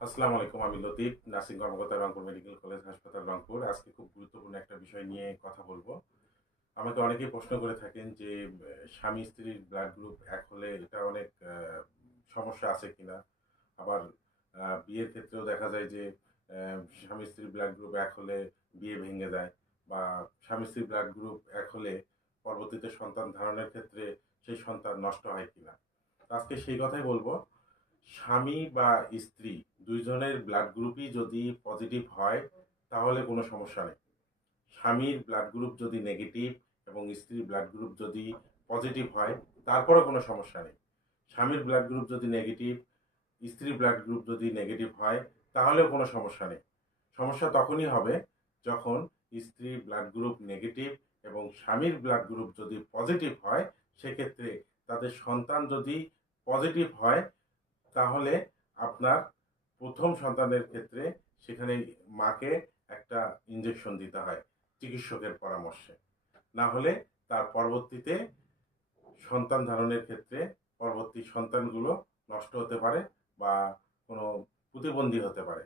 আসসালামু আলাইকুম। আমি লতিফ, নার্সিং কর্মকর্তা, রংপুর মেডিকেল কলেজ হাসপাতাল, রংপুর। আজকে খুব গুরুত্বপূর্ণ একটা বিষয় নিয়ে কথা বলবো। আমাকে অনেকেই প্রশ্ন করে থাকেন যে স্বামী-স্ত্রীর ব্লাড গ্রুপ এক হলে এটা অনেক সমস্যা আছে কিনা? আবার বিয়ের ক্ষেত্রেও দেখা যায় যে অ্যা স্বামী-স্ত্রীর ব্লাড গ্রুপ এক হলে বিয়ে ভেঙে যায় বা স্বামী-স্ত্রীর ব্লাড গ্রুপ এক হলে পরবর্তীতে সন্তান ধারণের ক্ষেত্রে সেই সন্তান নষ্ট হয় কিনা? আজকে সেই কথাই বলবো। স্বামী বা স্ত্রী ২ জনের ব্লাড গ্রুপই যদি পজিটিভ হয় তাহলে কোনো সমস্যা নেই। স্বামীর ব্লাড গ্রুপ যদি নেগেটিভ এবং স্ত্রীর ব্লাড গ্রুপ যদি পজিটিভ হয় তারপরেও কোনো সমস্যা নেই। স্বামীর ব্লাড গ্রুপ যদি নেগেটিভ, স্ত্রীর ব্লাড গ্রুপ যদি নেগেটিভ হয় তাহলেও কোনো সমস্যা নেই। সমস্যা তখনই হবে যখন স্ত্রীর ব্লাড গ্রুপ নেগেটিভ এবং স্বামীর ব্লাড গ্রুপ যদি পজিটিভ হয়, সেক্ষেত্রে তাদের সন্তান যদি পজিটিভ হয় তাহলে আপনার ১ম সন্তানের ক্ষেত্রে সেখানে মাকে একটা ইনজেকশন দিতে হয় চিকিৎসকের পরামর্শে। না হলে তার পরবর্তীতে সন্তান ধারণের ক্ষেত্রে পরবর্তী সন্তানগুলো নষ্ট হতে পারে বা কোনো প্রতিবন্ধী হতে পারে।